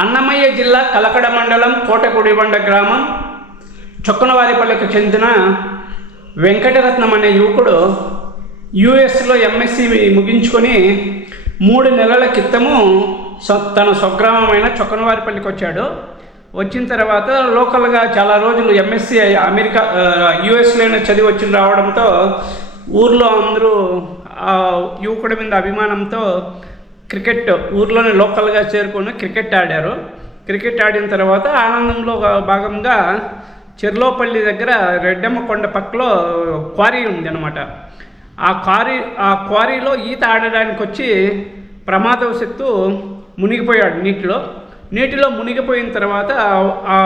అన్నమయ్య జిల్లా కలకడ మండలం కోటగుడిబండ గ్రామం. చొక్కనవారిపల్లికి చెందిన వెంకటరత్నం అనే యువకుడు యుఎస్లో ఎంఎస్సి ముగించుకొని మూడు నెలల క్రితము తన స్వగ్రామమైన చొక్కనవారిపల్లికి వచ్చాడు. వచ్చిన తర్వాత లోకల్గా చాలా రోజులు ఎంఎస్సి అమెరికా యుఎస్లోనే చదివి వచ్చి రావడంతో ఊర్లో అందరూ యువకుడి మీద అభిమానంతో క్రికెట్ ఊర్లోనే లోకల్గా చేరుకొని క్రికెట్ ఆడారు. క్రికెట్ ఆడిన తర్వాత ఆనందంలో భాగంగా చెర్లోపల్లి దగ్గర రెడ్డమ్మ కొండ పక్కలో క్వారీ ఉంది అనమాట ఆ క్వారీ ఆ క్వారీలో ఈత ఆడడానికి వచ్చి ప్రమాదవశత్తు మునిగిపోయాడు నీటిలో. నీటిలో మునిగిపోయిన తర్వాత ఆ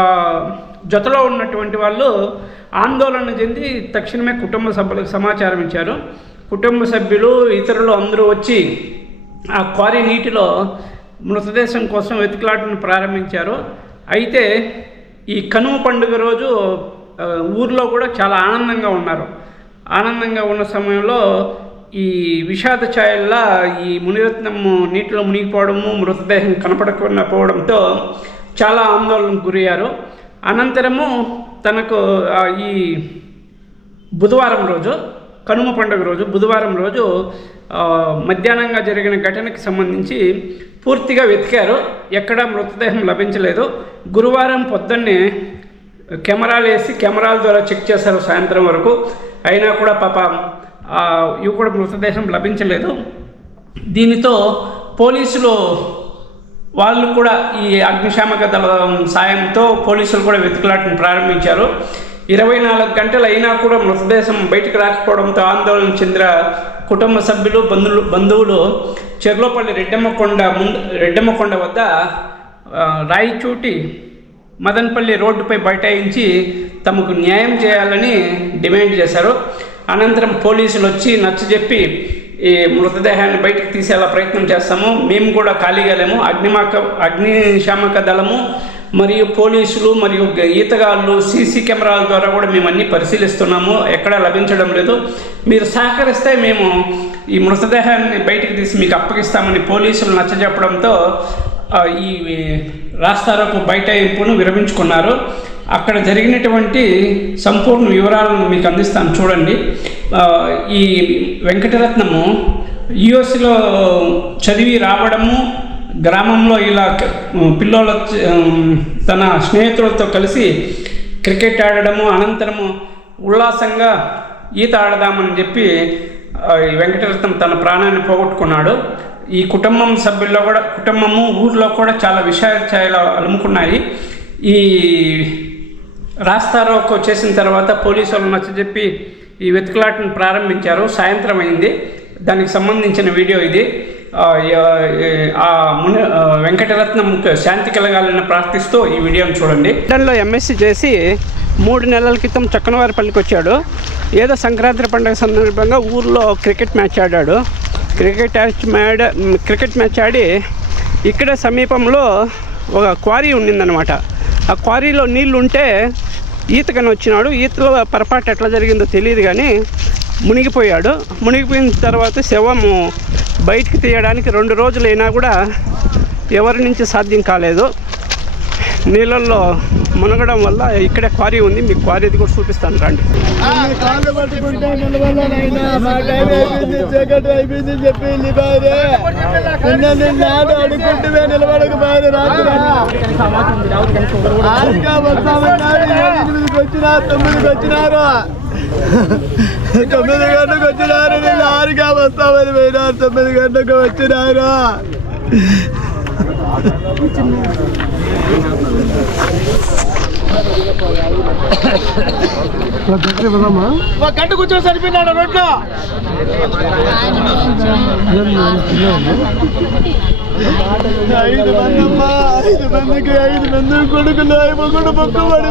జతలో ఉన్నటువంటి వాళ్ళు ఆందోళన చెంది తక్షణమే కుటుంబ సభ్యులకు సమాచారం ఇచ్చారు. కుటుంబ సభ్యులు ఇతరులు అందరూ వచ్చి ఆ క్వారీ నీటిలో మృతదేశం కోసం వెతుకులాటను ప్రారంభించారు. అయితే ఈ కనుమ పండుగ రోజు ఊర్లో కూడా చాలా ఆనందంగా ఉన్నారు. ఆనందంగా ఉన్న సమయంలో ఈ విషాద ఛాయల్లా ఈ మునిరత్నము నీటిలో మునిగిపోవడము మృతదేహం కనపడకుండా పోవడంతో చాలా ఆందోళనకు గురయ్యారు. అనంతరము తనకు ఈ బుధవారం రోజు కనుమ పండుగ రోజు బుధవారం రోజు మధ్యాహ్నంగా జరిగిన ఘటనకి సంబంధించి పూర్తిగా వెతికారు. ఎక్కడా మృతదేహం లభించలేదు. గురువారం పొద్దున్నే కెమెరాలు వేసి కెమెరాల ద్వారా చెక్ చేశారు సాయంత్రం వరకు. అయినా కూడా పాప ఇవి యువకుడు మృతదేహం లభించలేదు. దీనితో పోలీసులు వాళ్ళు కూడా ఈ అగ్నిశామక దళం సాయంతో పోలీసులు కూడా వెతుకులాటను ప్రారంభించారు. ఇరవై నాలుగు గంటలు అయినా కూడా మృతదేశం బయటకు రాకపోవడంతో ఆందోళన చెందిన కుటుంబ సభ్యులు బంధువులు బంధువులు చెర్లోపల్లి రెడ్డమ్మకొండ ముందు రెడ్డమ్మకొండ వద్ద రాయిచూటి మదన్పల్లి రోడ్డుపై బైఠాయించి తమకు న్యాయం చేయాలని డిమాండ్ చేశారు. అనంతరం పోలీసులు వచ్చి నచ్చజెప్పి ఈ మృతదేహాన్ని బయటకు తీసేలా ప్రయత్నం చేస్తాము. మేము కూడా ఖాళీగా లేము. అగ్నిమాక అగ్నిశామక దళము మరియు పోలీసులు మరియు ఈతగాళ్ళు సీసీ కెమెరాల ద్వారా కూడా మేము అన్ని పరిశీలిస్తున్నాము. ఎక్కడా లభించడం లేదు. మీరు సహకరిస్తే మేము ఈ మృతదేహాన్ని బయటకు తీసి మీకు అప్పగిస్తామని పోలీసులు నచ్చజెప్పడంతో ఈ రాస్తారోకు బైఠాయింపును విరమించుకున్నారు. అక్కడ జరిగినటువంటి సంపూర్ణ వివరాలను మీకు అందిస్తాను. చూడండి. ఈ వెంకటరత్నము యుఎస్లో చదివి రావడము గ్రామంలో ఇలా క- పిల్లోల తన స్నేహితులతో కలిసి క్రికెట్ ఆడడము అనంతరము ఉల్లాసంగా ఈత ఆడదామని చెప్పి వెంకటరత్నం తన ప్రాణాన్ని పోగొట్టుకున్నాడు. ఈ కుటుంబం సభ్యుల్లో కూడా కుటుంబము ఊర్లో కూడా చాలా విషయాలు ఛాయలు అలుముకున్నాయి. ఈ రాస్తారోకు చేసిన తర్వాత పోలీసు వాళ్ళు నచ్చజెప్పి ఈ వెతుకులాటను ప్రారంభించారు. సాయంత్రం అయింది. దానికి సంబంధించిన వీడియో ఇది. ముని వెంకటరత్నం శాంతి కలగాలని ప్రార్థిస్తూ ఈ వీడియోని చూడండి. లండన్లో ఎంఎస్సీ చేసి మూడు నెలల క్రితం చక్కనవారిపల్లికి వచ్చాడు. ఏదో సంక్రాంతి పండుగ సందర్భంగా ఊర్లో క్రికెట్ మ్యాచ్ ఆడాడు. క్రికెట్ మ్యాచ్ ఆడ క్రికెట్ మ్యాచ్ ఆడి ఇక్కడ సమీపంలో ఒక క్వారీ ఉండిందనమాట ఆ క్వారీలో నీళ్ళు ఉంటే ఈతకని వచ్చినాడు. ఈతలో పొరపాటు ఎట్లా జరిగిందో తెలియదు కానీ మునిగిపోయాడు. మునిగిపోయిన తర్వాత శవము బయటికి తీయడానికి రెండు రోజులైనా కూడా ఎవరి నుంచి సాధ్యం కాలేదు నీళ్ళల్లో మునగడం వల్ల ఇక్కడే క్వారీ ఉంది మీకు క్వారీది కూడా చూపిస్తాను రండి వచ్చినా నిలబడక వచ్చినారు తొమ్మిదికి వచ్చినారు తొమ్మిది గంటకు వచ్చినారు నిన్న ఆరుగా వస్తామని పోయినారు. తొమ్మిది గంటకు వచ్చినారు? ఒక గంట కూర్చొని సరిపోయినాడు రోడ్లో. ఐదు మంది అమ్మా ఐదు మందికి ఐదు మంది కొడుకులు ఐదు కూడా మొక్కు మళ్ళీ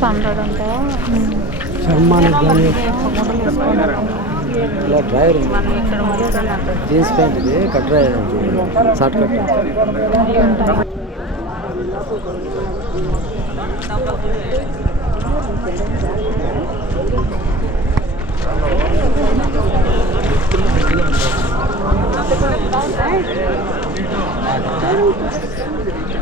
పండడంటే చర్మానికి కానీ ఇలా డ్రైవర్ ఉంది మనం ఇక్కడ మొత్తం జీన్స్ ప్యాంట్ ఇది కట్ డ్రైవర్ షార్ట్ కట్ సంచిలో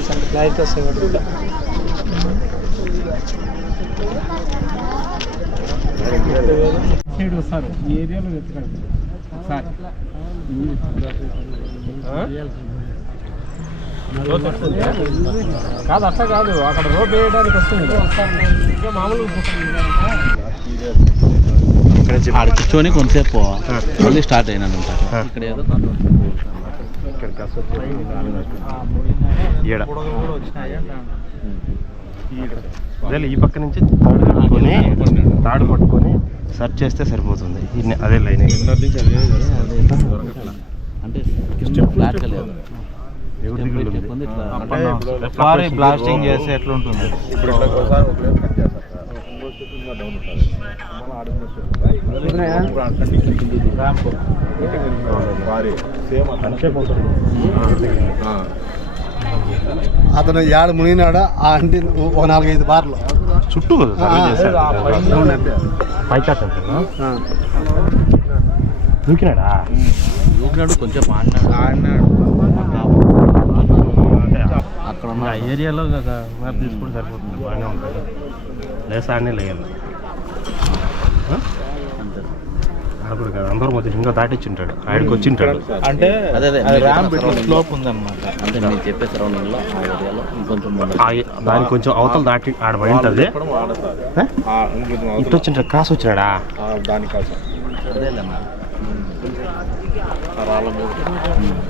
వస్తాయి సైడ్ వస్తారు ఈ ఏరియాలో వెతకండి కాదు అట్లా కాదు అక్కడ రోడ్ వేయడానికి వస్తుంది ఇంకా మామూలు ఆడ కూర్చొని కొంతసేపు మళ్ళీ స్టార్ట్ అయినాను ఇక్కడ ఏదో అదే ఈ పక్క నుంచి తాడు కట్టుకొని తాడు పట్టుకొని సెర్చ్ చేస్తే సరిపోతుంది. అదే లైన్ అంటే బ్లాస్టింగ్ చేస్తే ఎట్లుంటుంది? అతను ఏడ మునిగినాడా? ఆ అంటి ఒక నాలుగైదు బార్లు. చుట్టూ దూకినాడా? ఊపినాడు కొంచెం ఆడినాడు. అక్కడ ఉన్న ఆ ఏరియాలో మ్యాప్ తీసుకుంటే సరిపోతుంది. బాగానే ఉంటుంది. లేదు అంతే అప్పుడు కాదు అందరూ మధ్య ఇంకా దాటిచ్చింటాడు. ఆయనకి వచ్చింటాడు. అంటే అదే అదే ర్యాంప్ స్లోప్ ఉందన్నమాట. అంటే నేను చెప్పే సరౌండింగ్లో ఆ ఏరియాలో ఇంకొంచెం దానికి కొంచెం అవతల దాటి ఆడ పడి ఉంటుంది ఇటు అవతల- వచ్చింటాడు క్రాస్ వచ్చినాడా? అదేలేమ్మా. ఉమ్.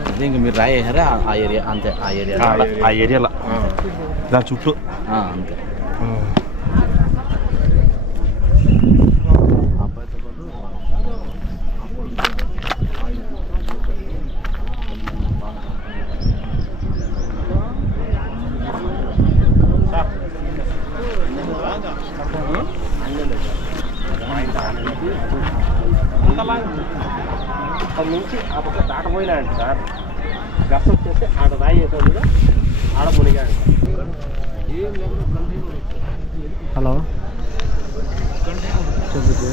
అదే ఇంక మీరు రాయేసారా? ఆ- ఏరియా అంతే ఆ ఏరియా. ఆ ఏరియాలో. దాని చుట్టూ. ఆ, అంతే అబ్బాయితో పాటు అక్కడి నుంచి ఆ పక్క దాటపోయినాడు సార్ గస్ వచ్చేసి ఆడ రాయి వేసాడు ఆడ మునిగాడు హలో. చెబితే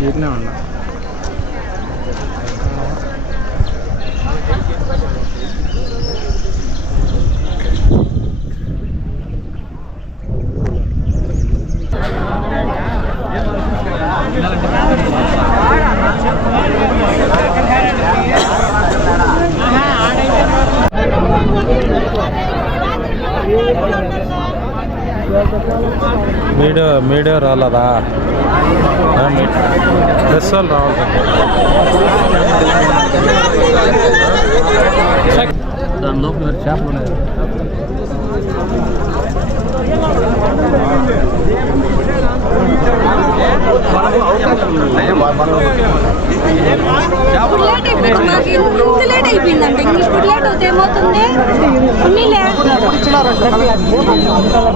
వీటినే ఉన్నా. మీడియా మీడియా రాలేదా ప్రెస్ వాళ్ళు రావాలి దాని లోపల మీరు చేపలు ఉన్నాయి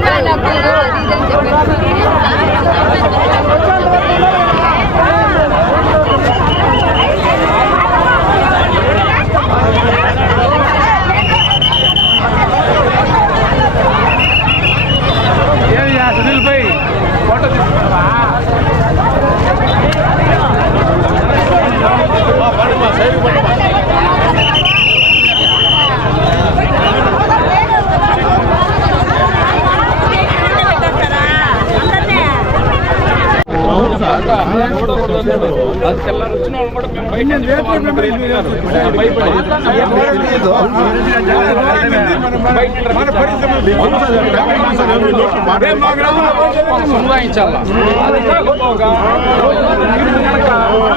no me సముదాయించాల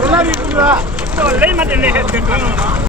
முன்னாடி